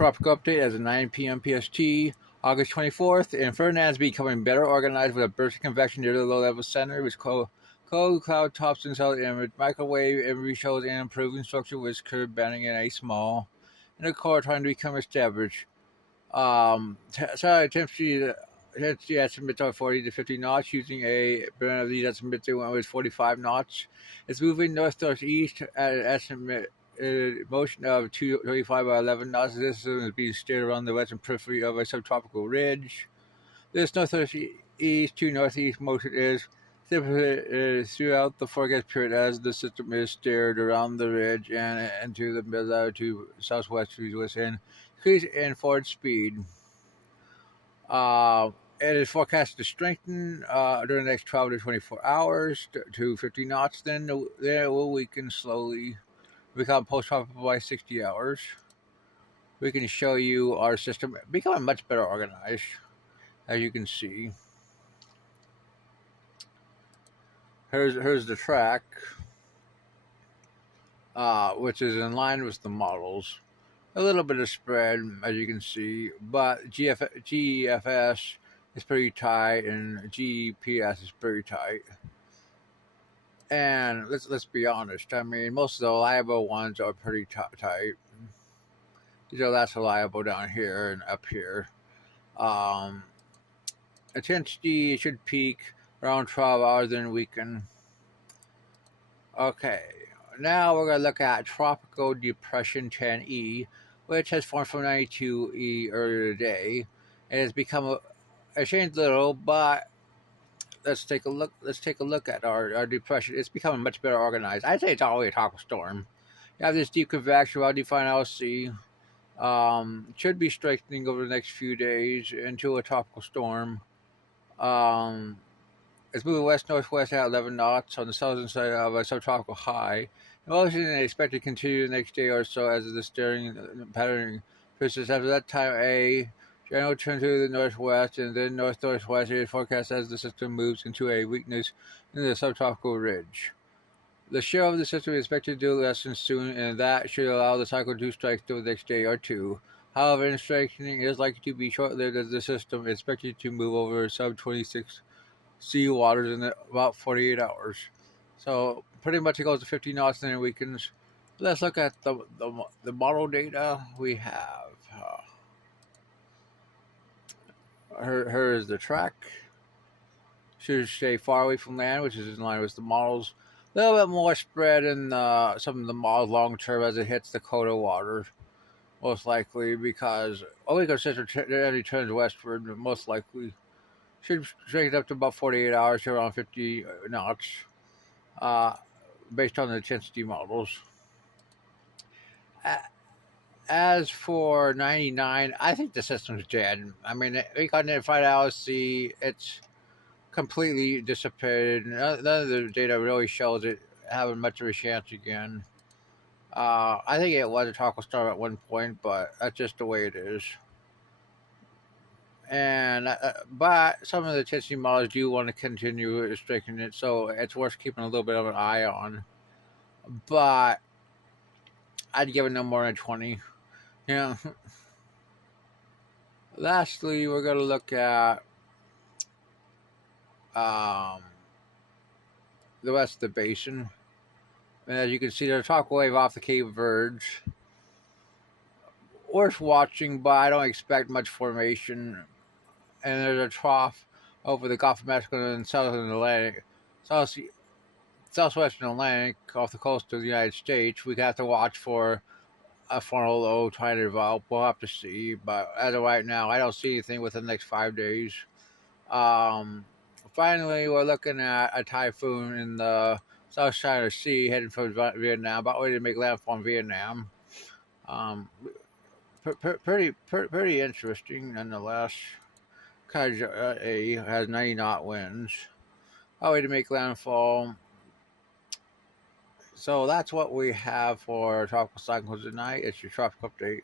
tropical update as of 9 p.m. PST, August 24th, and Fernand's becoming better organized with a burst of convection near the low-level center, which cold cloud tops in south image. Microwave imagery shows an improving structure with curve bending in a small, and the core trying to become established. Satellite temperature estimates are 40 to 50 knots using a burn of these estimates with 45 knots. It's moving north-northeast at an estimate motion of 225 by 11 knots. This system is being steered around the western periphery of a subtropical ridge. This northeast to northeast motion is throughout the forecast period as the system is steered around the ridge and into the mid to southwest within increase in forward speed. It is forecast to strengthen during the next 12 to 24 hours to 50 knots. Then it will weaken slowly, become post-tropical by 60 hours. We can show you our system becoming much better organized, as you can see. Here's the track, which is in line with the models. A little bit of spread, as you can see, but GEFS is pretty tight and GPS is pretty tight. And let's be honest. I mean, most of the reliable ones are pretty tight. These are less reliable down here and up here. Intensity should peak around 12 hours, then weaken. Okay, now we're going to look at Tropical Depression 10E, which has formed from 92E earlier today. It has become it changed a little, but let's take a look at our depression. It's becoming much better organized. I'd say it's already a tropical storm. You have this deep convection, well-defined LC. Should be strengthening over the next few days into a tropical storm. It's moving west-northwest at 11 knots on the southern side of a subtropical high. Motion is expected to continue the next day or so as the steering pattern persists. After that time, a general turn to the northwest and then north-northwest is forecast as the system moves into a weakness in the subtropical ridge. The share of the system is expected to lessen soon, and that should allow the cycle to strike the next day or two. However, strengthening is likely to be short-lived as the system is expected to move over sub-26 sea waters in about 48 hours. So pretty much it goes to 50 knots and then it weakens. Let's look at the model data we have. Here is the track. Should stay far away from land, which is in line with the models. A little bit more spread in some of the models long term as it hits the colder water, most likely, because we consider it turns westward, most likely. Should straight up to about 48 hours to around 50 knots, based on the intensity models. As for 99, I think the system's dead. I mean, we got identified LC, it's completely dissipated. None of the data really shows it having much of a chance again. I think it was a tropical storm at one point, but that's just the way it is. And but some of the intensity models do want to continue restricting it, so it's worth keeping a little bit of an eye on. But I'd give it no more than 20. Yeah. Lastly, we're going to look at the rest of the basin. And as you can see, there's a tropical wave off the Cape Verge. Worth watching, but I don't expect much formation. And there's a trough over the Gulf of Mexico and southwestern Atlantic off the coast of the United States. We have to watch for a frontal low trying to develop. We'll have to see, but as of right now, I don't see anything within the next 5 days. Finally, we're looking at a typhoon in the South China Sea heading from Vietnam, about ready to make landfall in Vietnam. Pretty interesting, nonetheless. Kaja has 90 knot winds. About ready to make landfall. So that's what we have for tropical cyclones tonight. It's your tropical update.